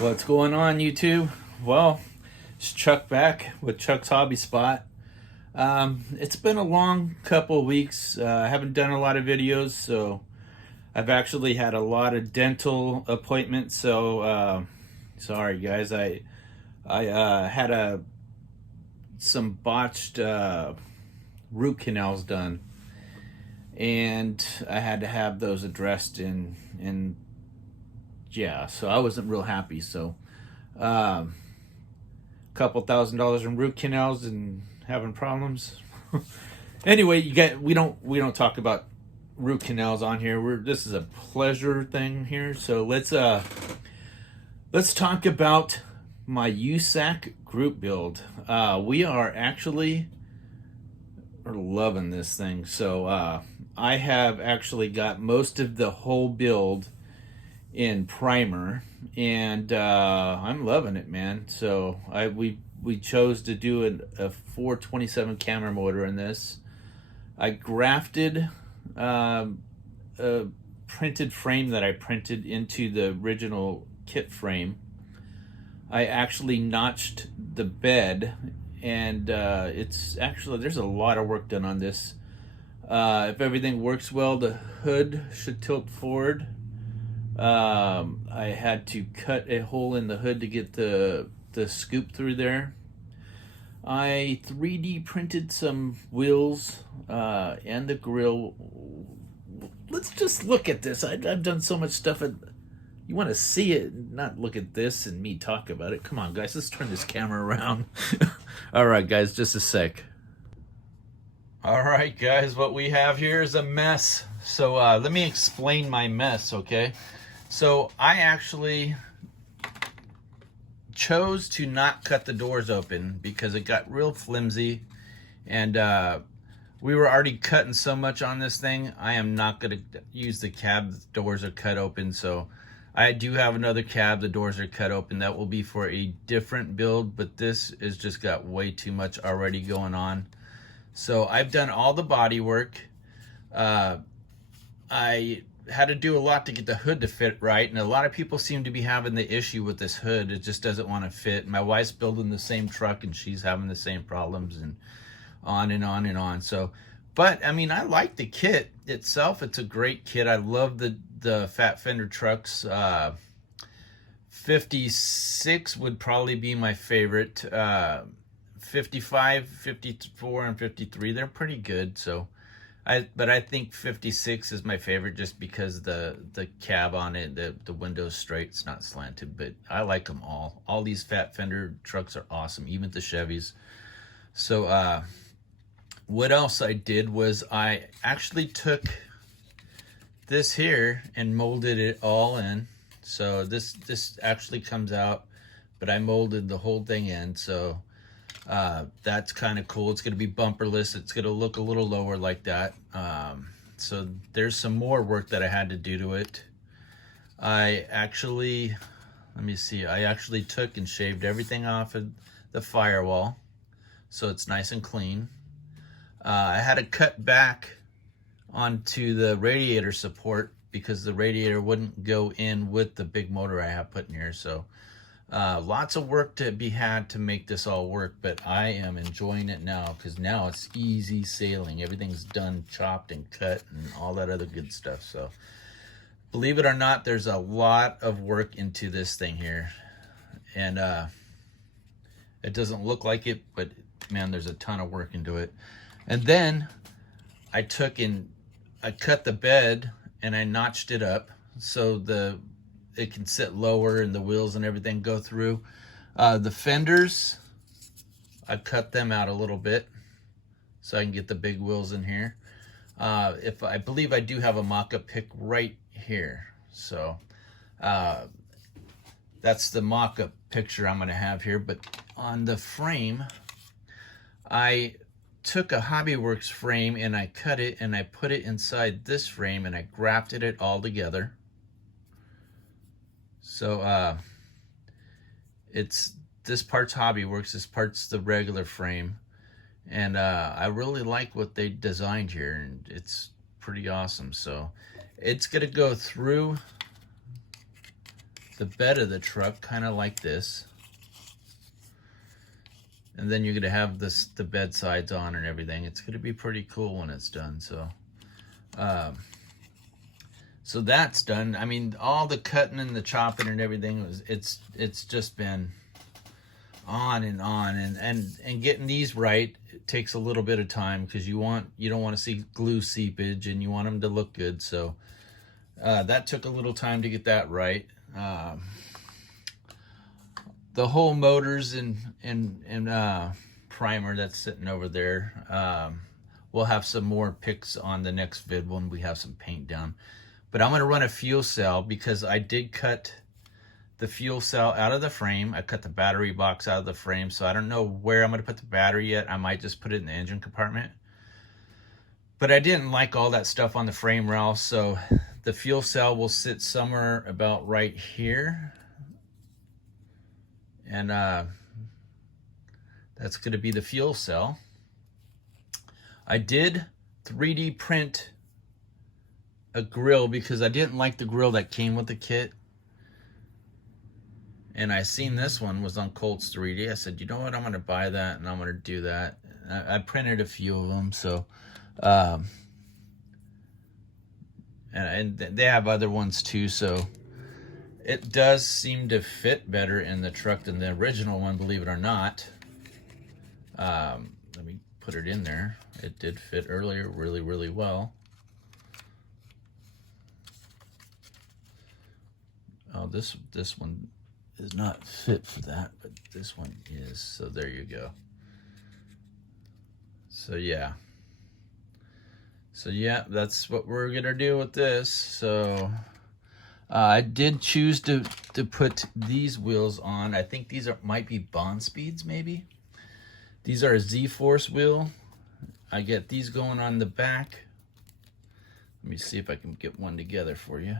What's going on, YouTube? Well, it's Chuck back with Chuck's Hobby Spot. It's been a long couple of weeks. I haven't done a lot of videos, so I've actually had a lot of dental appointments. So sorry, guys. I had some botched root canals done, and I had to have those addressed in yeah. So I wasn't real happy. So. Um, Couple $1,000s in root canals and having problems. Anyway, we don't talk about root canals on here. This is a pleasure thing here. So let's talk about my USSAC group build. We are actually loving this thing. So I have actually got most of the whole build in primer, and I'm loving it, man. So we chose to do a 427 camera motor in this. I grafted a printed frame that I printed into the original kit frame. I actually notched the bed, and it's actually, there's a lot of work done on this. If everything works well, the hood should tilt forward. I had to cut a hole in the hood to get the scoop through there. I 3D printed some wheels and the grill. Let's just look at this. I've done so much stuff. You want to see it, not look at this and me talk about it. Come on, guys. Let's turn this camera around. All right, guys. Just a sec. All right, guys. What we have here is a mess. So let me explain my mess, okay? So I actually chose to not cut the doors open because it got real flimsy, and we were already cutting so much on this thing. I am not going to use the cab. The doors are cut open, so I do have another cab. The doors are cut open. That will be for a different build, but this has just got way too much already going on. So I've done all the body work. I had to do a lot to get the hood to fit right, and a lot of people seem to be having the issue with this hood. It just doesn't want to fit. My wife's building the same truck and she's having the same problems, and on and on and on. So, but I mean, I like the kit itself. It's a great kit. I love the fat fender trucks. 56 would probably be my favorite. 55, 54, and 53, they're pretty good. So but I think 56 is my favorite just because the cab on it, the window's straight, it's not slanted, but I like them all. All these fat fender trucks are awesome, even the Chevys. So what else I did was I actually took this here and molded it all in. So this actually comes out, but I molded the whole thing in. So that's kind of cool. It's going to be bumperless. It's going to look a little lower like that. So there's some more work that I had to do to it. I actually took and shaved everything off of the firewall, so it's nice and clean. I had to cut back onto the radiator support because the radiator wouldn't go in with the big motor I have put in here. So lots of work to be had to make this all work, but I am enjoying it now because now it's easy sailing. Everything's done, chopped and cut and all that other good stuff. So believe it or not, there's a lot of work into this thing here, and it doesn't look like it, but man, there's a ton of work into it. And then I took and I cut the bed and I notched it up so it can sit lower and the wheels and everything go through. The fenders, I cut them out a little bit so I can get the big wheels in here. I believe I do have a mock-up pick right here. So that's the mock-up picture I'm gonna have here. But on the frame, I took a Hobbyworks frame and I cut it and I put it inside this frame and I grafted it all together. So this part's Hobbyworks, this part's the regular frame, and I really like what they designed here, and it's pretty awesome. So it's gonna go through the bed of the truck kind of like this. And then you're gonna have the bed sides on and everything. It's gonna be pretty cool when it's done. So, so that's done. I mean, all the cutting and the chopping and everything it's just been on, and getting these right, it takes a little bit of time because you don't want to see glue seepage and you want them to look good. So that took a little time to get that right. The whole motors and primer that's sitting over there. We'll have some more pics on the next vid when we have some paint down. But I'm gonna run a fuel cell because I did cut the fuel cell out of the frame. I cut the battery box out of the frame, so I don't know where I'm gonna put the battery yet. I might just put it in the engine compartment. But I didn't like all that stuff on the frame rail, so the fuel cell will sit somewhere about right here. And that's going to be the fuel cell. I did 3D print a grill because I didn't like the grill that came with the kit. And I seen this one was on Colts 3D. I said, you know what, I'm going to buy that and I'm going to do that. I printed a few of them, so and they have other ones too, so it does seem to fit better in the truck than the original one, believe it or not. Let me put it in there. It did fit earlier really, really well. Oh, this one is not fit for that, but this one is. So there you go. So yeah. So yeah, that's what we're gonna do with this. So I did choose to put these wheels on. I think these might be Bond Speeds, maybe. These are a Z-Force wheel. I get these going on the back. Let me see if I can get one together for you.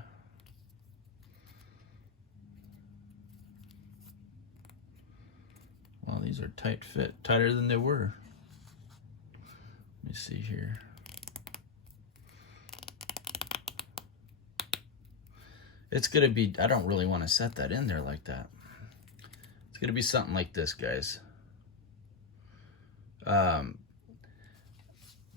Well, these are tight fit, tighter than they were. Let me see here. It's gonna be, I don't really want to set that in there like that. It's gonna be something like this, guys.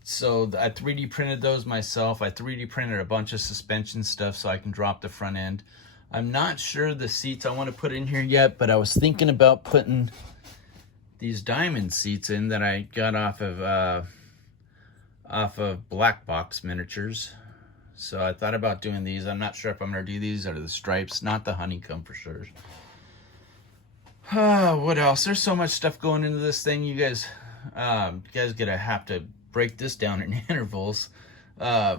So I 3D printed those myself. I 3D printed a bunch of suspension stuff so I can drop the front end. I'm not sure the seats I want to put in here yet, but I was thinking about putting these diamond seats in that I got off of Black Box Miniatures. So I thought about doing these. I'm not sure if I'm going to do these or the stripes, not the honeycomb for sure. What else? There's so much stuff going into this thing. You guys gonna have to break this down in intervals. Yeah,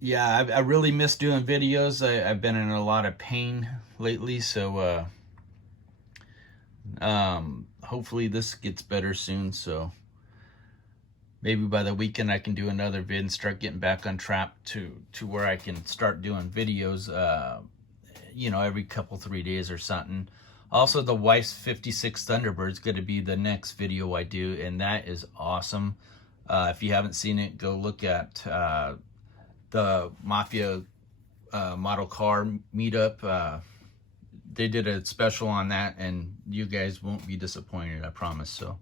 I really miss doing videos. I've been in a lot of pain lately, so hopefully this gets better soon. So maybe by the weekend I can do another vid and start getting back on track to where I can start doing videos, you know, every couple 3 days or something. Also, the wife's 56 Thunderbird is going to be the next video I do, and that is awesome. If you haven't seen it, go look at the Mafia model car meetup. They did a special on that, and you guys won't be disappointed, I promise. So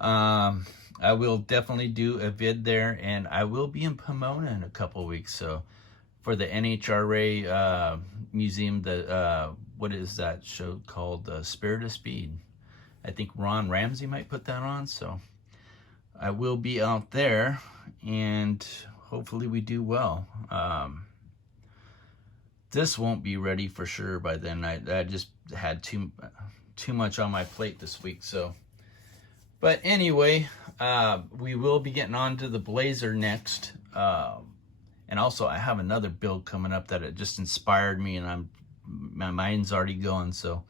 I will definitely do a vid there, and I will be in Pomona in a couple weeks. So for the NHRA museum, the what is that show called? Spirit of Speed. I think Ron Ramsey might put that on. So I will be out there, and hopefully we do well. This won't be ready for sure by then. I just had too much on my plate this week. So, but anyway, we will be getting on to the Blazer next. And also I have another build coming up that it just inspired me, and my mind's already going. So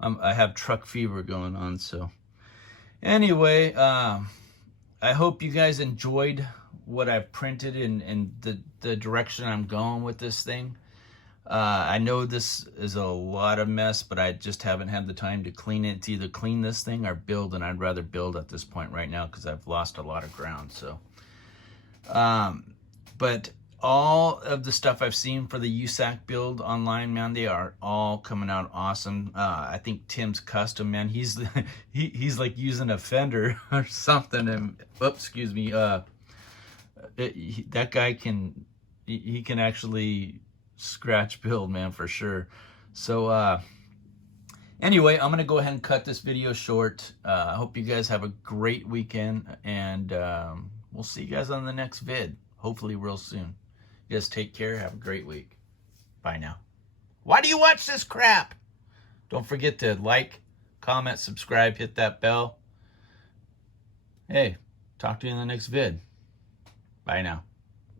I have truck fever going on. So anyway, I hope you guys enjoyed what I've printed and the direction I'm going with this thing. I know this is a lot of mess, but I just haven't had the time to clean it. It's either clean this thing or build, and I'd rather build at this point right now because I've lost a lot of ground. So, but all of the stuff I've seen for the USAC build online, man, they are all coming out awesome. I think Tim's custom, man, he's he's like using a fender or something. And oops, excuse me. That guy can he can actually scratch build, man, for sure. So anyway, I'm gonna go ahead and cut this video short. I hope you guys have a great weekend, and we'll see you guys on the next vid, hopefully real soon. You guys take care. Have a great week. Bye now. Why do you watch this crap? Don't forget to like, comment, subscribe, hit that bell. Hey, talk to you in the next vid. Bye now.